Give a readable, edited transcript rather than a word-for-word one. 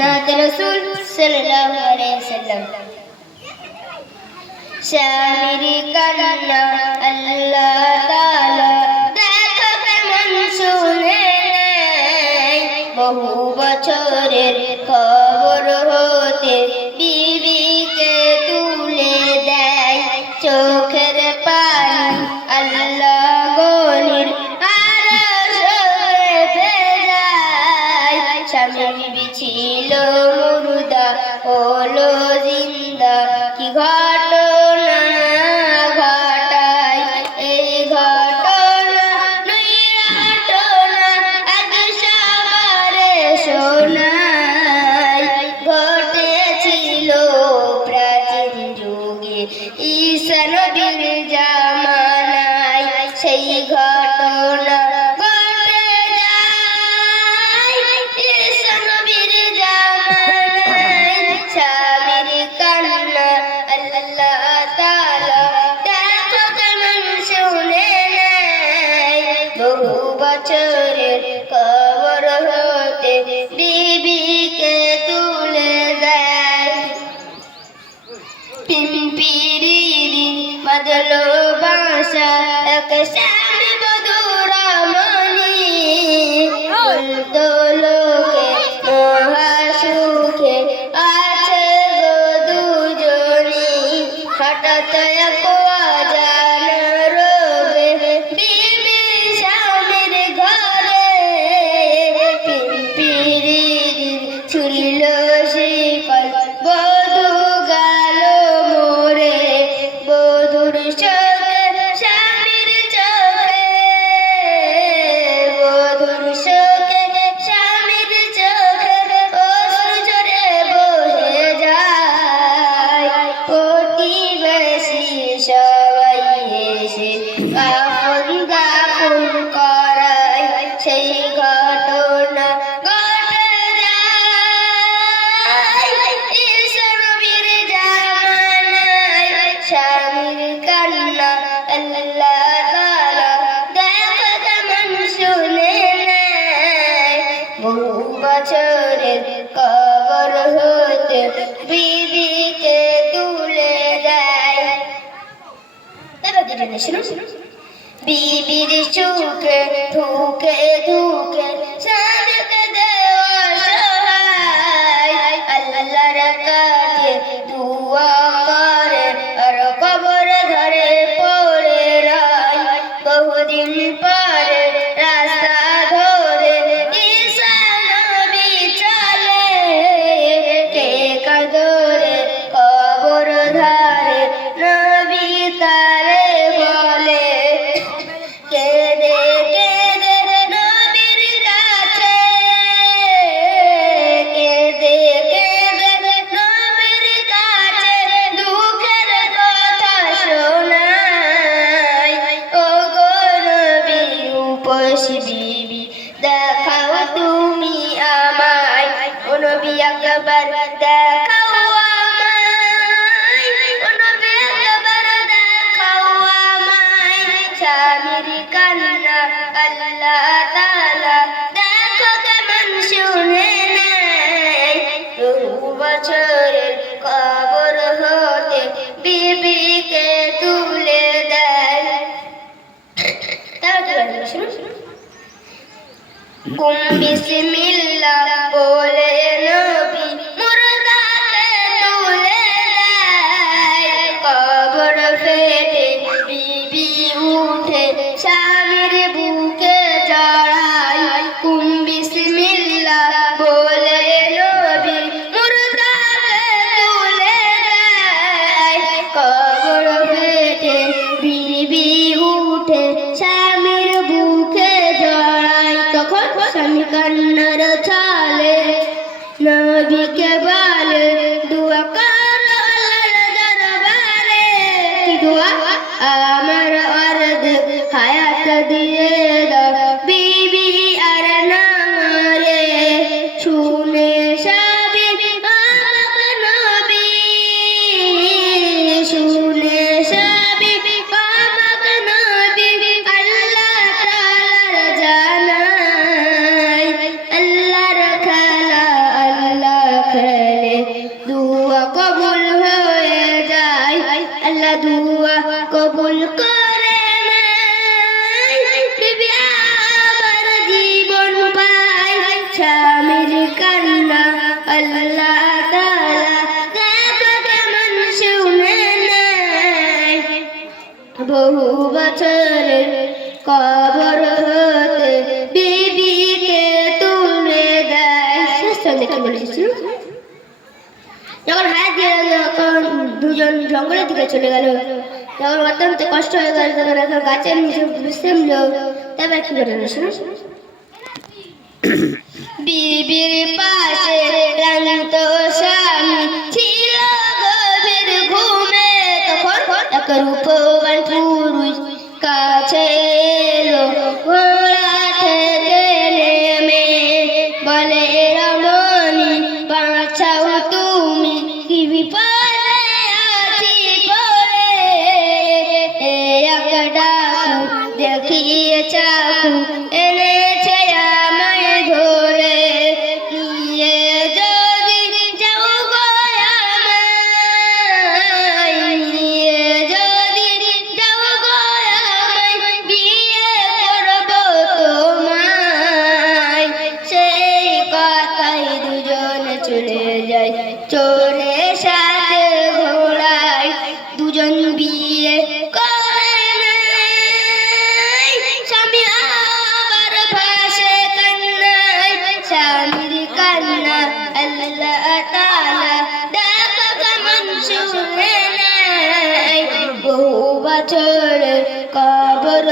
नात रसूल सल्लल्लाहु अलैहि वसल्लम शामिरी कन्ना अल्लाह ताला देखो केमन শুনে নেয় বহু বছরের খবর হতে বিবিকে তুলে দেয় চোখের পানি আল্লাহ গনির স্বামী বিবি ছিল মুর্দা হলো জিন্দা কি ঘটনা ঘটায় এই ঘটনা নৈরাটনা আজ সবারে শোনায় ঘটেছিল প্রাচীন যুগে ঈসা নবীর জামানায় সেই ঘটনা বহু বছরের খবর হতে বিবিকে তুলে দেয় পিম্পিরিরি বাজলো বাঁশা এক স্বামী বধুরামণি বলতো লোকে মহাসুখে আছে গো দুজনি হঠাৎ এক অজান রোগে ছুরিল শিকল বধূ গেল মোরে বধূর চোখে স্বামীর চোখে বধূর চোখে স্বামীর চোখে অশ্রু ঝরে বহে যায় প্রতিবেশী সবাই এসে কাফন দাফন করায় সেই ঘটনা স্বামীর কান্না আল্লাহ তাআলা দেখো কেমন শুনে নেয় বহু বছরের কবর হতে বিবিকে তুলে দেয় বিবির চোখে ধুকে ধুকে স্বামীকে দেওয়া সহায় আল্লাহর কাছে দুয়া করে আর কবর ধরে পড়ে রয় বহুদিন পরে রাস্তা ধরে ঈসা নবী চলে কে কাদরে কবর ধারে নবী তারে বলে কেঁদে কেঁদে নবীর কাছে কেঁদে কেঁদে নবীর কাছে দুঃখের কথা শোনায় ও গো নবী রূপসী বিবি দেখাও তুমি আমায় ও নবী আকবার দেখাও আমায় ও নবী আকবার দেখাও আমায় স্বামীর কান্না আল্লাহ তাআলা দেখো কেমন শুনে নেয় বহু বছরের খবর হতে বিবিকে তুলে দেয় কুম বিসমিল্লাহ বলে নবী মুর্দা আল্লাহ তাআলা দেখো কেমন শুনে নেয় বহু বছরের কবর হতে বিবিকে তুলে দেয়। দেখে বলেছিল যখন হাত দিয়ে যখন দুজন জঙ্গলের দিকে চলে গেল, যখন অত্যন্ত কষ্ট হয়ে গেল, তখন এখন গাছের নিচে বিশ্রাম নিল। তারপর কি করে শুনো, বিবির পাশে ক্লান্ত স্বামী ছিল গভীর ঘুমে, তখন এক রূপবান পুরুষ কাছে এলো ঘোড়া থেকে নেমে, বলে রমণী বাঁচাও তুমি, কি বিপদে আছি পড়ে, এক ডাকু দেখিয়ে চাকু এনেছে আমায় ধরে, নিয়ে যদি যাও গো আমায়, নিয়ে যদি যাও গো আমায়, বিয়ে করব তোমায়। সেই কথাই দুজনে চলে যায় চোরে সাথে ঘোড়ায়, দুজন বিয়ে করে নেয়। স্বামী আবার ভাসে কান্নায়, স্বামীর কান্না আল্লাহ তাআলা দেখো কেমন শুনে নেয় বহু বছরের কবর